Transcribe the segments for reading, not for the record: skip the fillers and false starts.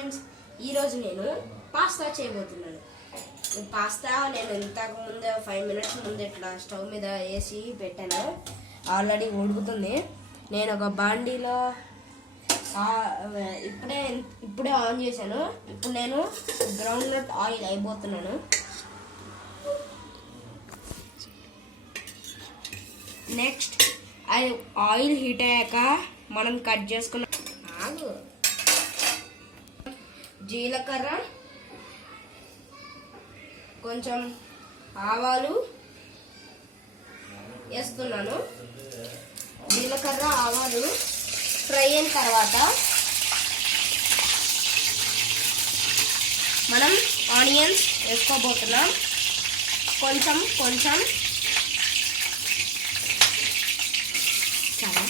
Friends, ఈరోజు నేను pasta చేయబోతున్నాను. పాస్తా నేను ఇంతకు ముందే 5 మినిట్స్ ముందు ఇట్లా స్టవ్ మీద వేసి పెట్టాను. ఆల్రెడీ ఉడుకుతుంది. నేను ఒక బాండీలో ఇప్పుడే ఆన్ చేశాను. ఇప్పుడు నేను గ్రౌండ్ నట్ ఆయిల్ అయిపోతున్నాను. నెక్స్ట్ ఆయిల్ హీట్ అయ్యాక మనం కట్ చేసుకున్న జీలకర్ర, కొంచెం ఆవాలు వేస్తున్నాను. జీలకర్ర ఆవాలు ఫ్రై అయిన తర్వాత మనం ఆనియన్స్ వేసుకోబోతున్నాం. కొంచెం చాలా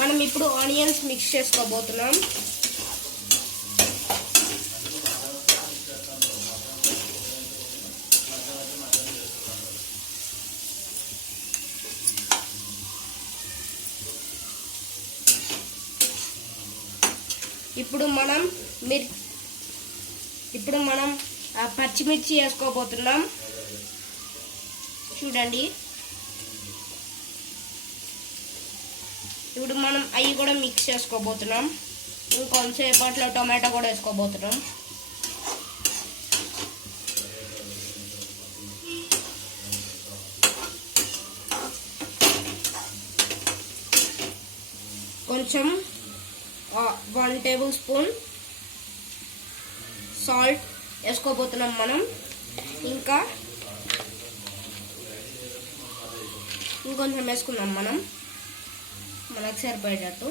మనం ఇప్పుడు ఆనియన్స్ మిక్స్ చేసుకోబోతున్నాం. ఇప్పుడు మనం పచ్చిమిర్చి వేసుకోబోతున్నాం. చూడండి, ఇప్పుడు మనం అవి కూడా మిక్స్ చేసుకోబోతున్నాం. ఇంకొంచెంసేపట్లో టొమాటో కూడా వేసుకోబోతున్నాం. కొంచెం 1 టేబుల్ స్పూన్ సాల్ట్ వేసుకోబోతున్నాం మనం. ఇంకొంచెం వేసుకున్నాం మనకు సరిపోయేటట్టు.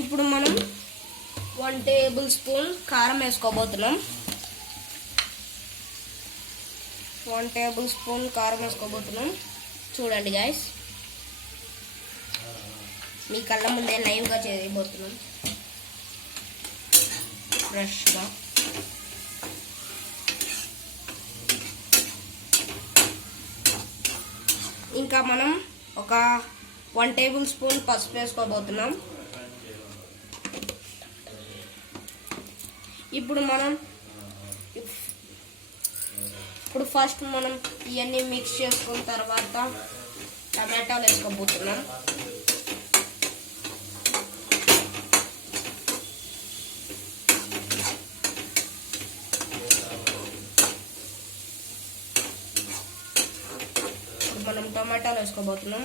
ఇప్పుడు మనం 1 టేబుల్ స్పూన్ కారం వేసుకోబోతున్నాం. 1 టేబుల్ స్పూన్ కారం వేసుకోబోతున్నాం. చూడండి గైస్, మీ కళ్ళ ముందే లైవ్గా చేయబోతున్నాం ఫ్రెష్గా. ఇంకా మనం ఒక 1 టేబుల్ స్పూన్ పసుపు వేసుకోబోతున్నాం. ఇప్పుడు ఫస్ట్ మనం ఇవన్నీ మిక్స్ చేసుకున్న తర్వాత టమాటాలు వేసుకోబోతున్నాం. మనం టమాటాలు వేసుకోబోతున్నాం.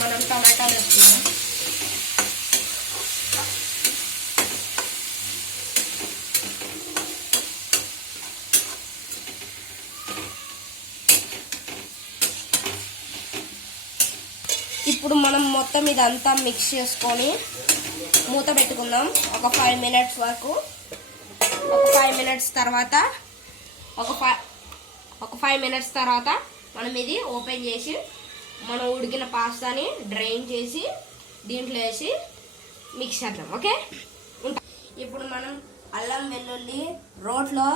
మనం టమాటాలు వేసుకున్నాం. ఇప్పుడు మనం మొత్తం ఇదంతా మిక్స్ చేసుకొని మూత పెట్టుకుందాం ఒక 5 మినిట్స్ వరకు. ఒక 5 మినిట్స్ తర్వాత మనం ఇది ఓపెన్ చేసి మనం ఉడికిన పాస్తాని డ్రైన్ చేసి దీంట్లో వేసి మిక్స్ చేద్దాం. ఓకే, ఇప్పుడు మనం అల్లం వెల్లుల్లి రోట్లో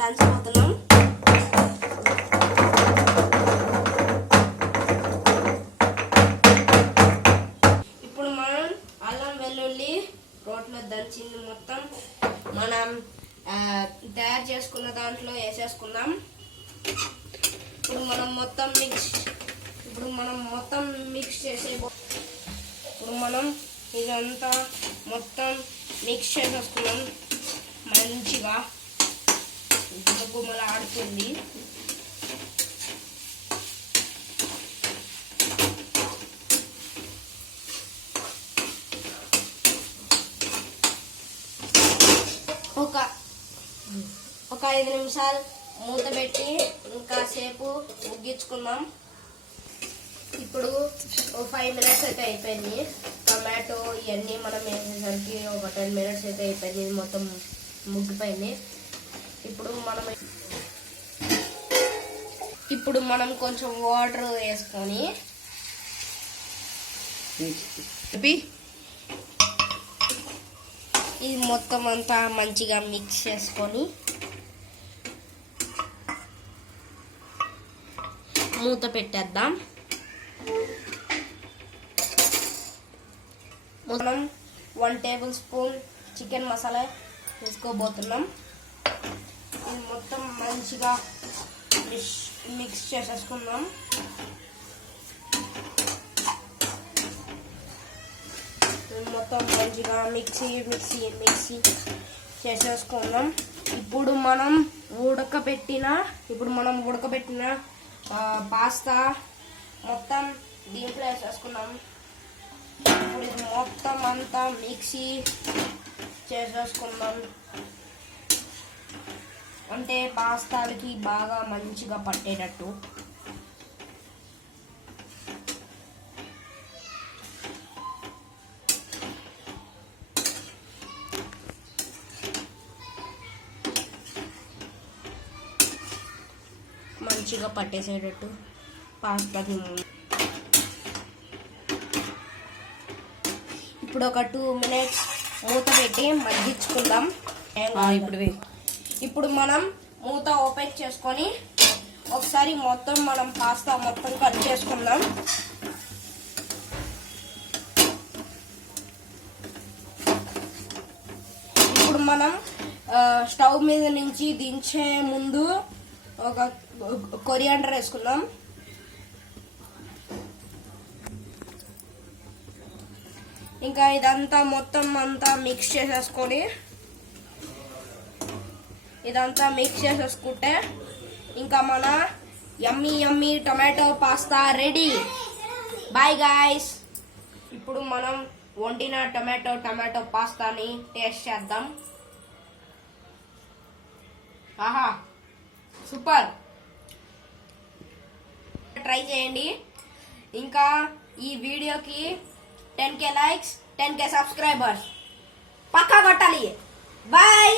దంచబోతున్నాం. రోట్లో దంచింది మొత్తం మనం తయారు చేసుకున్న దాంట్లో వేసేసుకుందాం. ఇప్పుడు మనం మొత్తం మిక్స్ ఇప్పుడు మనం ఇదంతా మొత్తం మిక్స్ చేసేసుకున్నాం. మంచిగా గుమ్మలు ఆడుతుంది. ఒక 5 నిమిషాలు మూత పెట్టి ఇంకాసేపు ఉగ్గించుకుందాం. ఇప్పుడు 5 మినిట్స్ అయితే అయిపోయింది. టమాటో ఇవన్నీ మనం వేసేసరికి ఒక 10 మినిట్స్ అయితే అయిపోయింది. మొత్తం ముగ్గిపోయింది. ఇప్పుడు మనం కొంచెం వాటర్ వేసుకొని ఇది మొత్తం అంతా మంచిగా మిక్స్ చేసుకొని మూత పెట్టేద్దాం. మనం 1 టేబుల్ స్పూన్ చికెన్ మసాలా వేసుకోబోతున్నాం. ఇది మొత్తం మంచిగా మిక్స్ చేసేసుకుందాం. మొత్తం మంచిగా మిక్సీ చేసేసుకుందాం. ఇప్పుడు మనం ఉడకబెట్టిన పాస్తా మొత్తం దీంట్లో వేసేసుకున్నాం. ఇప్పుడు ఇది మొత్తం అంతా మిక్సీ చేసేసుకుందాం. అంటే పాస్తాలకి బాగా మంచిగా పట్టేటట్టు. మంచిగా పట్టేసేటట్టు పాస్తాకి. ఇప్పుడు ఒక 2 minutes మూత పెట్టి మగ్గించుకుందాం. ఇప్పుడు మనం మూత ఓపెన్ చేసుకొని ఒకసారి మొత్తం మనం పాస్తా మొత్తం కట్ చేసుకుందాం. ఇప్పుడు మనం స్టవ్ మీద నుంచి దించే ముందు ఒక కొరియాండర్ వేసుకుందాం. ఇంకా ఇదంతా మొత్తం అంతా మిక్స్ చేసేసుకుంటే ఇంకా మన yummy tomato pasta ready. Bye guys. ఇప్పుడు మనం వండిన టొమాటో పాస్తాని టేస్ట్ చేద్దాం. ఆహా, సూపర్. ట్రై చేయండి. ఇంకా ఈ వీడియోకి 10K లైక్స్, 10K సబ్స్క్రైబర్స్ పక్కా కొట్టాలి. బాయ్.